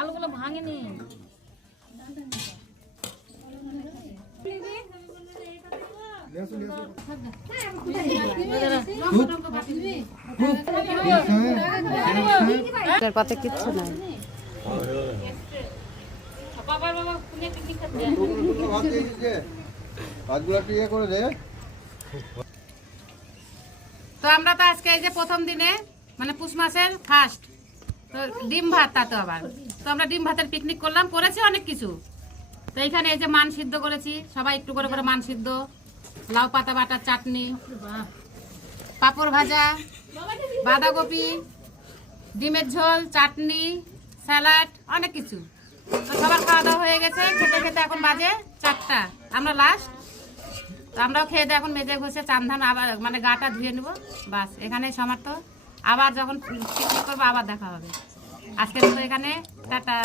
আলুগুলো ভাঙেনি। পাতে কিচ্ছু নাই। তো আমরা তো আজকে এই যে প্রথম দিনে মানে পুষ মাসের ফার্স্ট তো ডিম ভাত, তা তো আবার তো আমরা ডিম ভাতের পিকনিক করলাম, করেছি অনেক কিছু। তো এইখানে এই যে মান সিদ্ধ করেছি, সবাই একটু করে করে মান সিদ্ধ, লাউ পাতা বাটার চাটনি, পাঁপড় ভাজা, বাঁধাকপি, ডিমের ঝোল, চাটনি, স্যালাড, অনেক কিছু। তো সবার খাওয়া দাওয়া হয়ে গেছে, খেতে খেতে এখন বাজে 4টা, আমরা লাস্ট। তো আমরাও খেয়ে দিয়ে এখন মেজে ঘষে চান ধান আবার মানে গাটা ধুয়ে নেবো, বাস এখানেই সমাপ্ত। আবার যখন পিকনিক করবো আবার দেখা হবে। আজকের মতো এখানে টাটা।